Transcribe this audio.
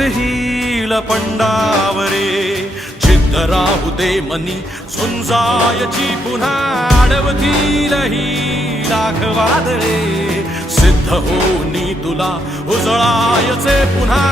hill पंडावरे जिद्द राहू दे मनी झुंजायची पुन्हा अडवतील ही लाख वादळे सिद्ध होनी तुला उजळायचे पुन्हा